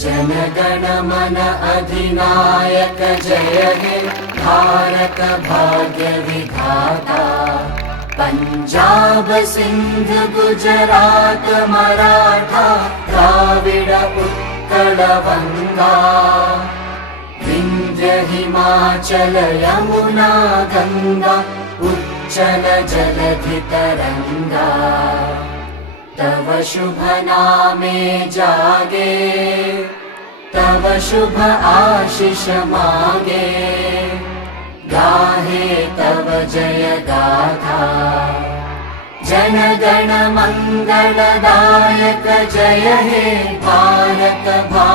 जनगण मन अधिनायक जय हे भारत भाग्य विधाता। पंजाब सिंध गुजरात मराठा द्राविड उत्कल वंगा। विंध्य हिमाचल यमुना गंगा उच्चल जलधि तरंगा। तव शुभ नामे जागे तव शुभ आशीष मागे। गाहे तव जय गाथा जनगण मंगलदायक जय हे भारत भाग्य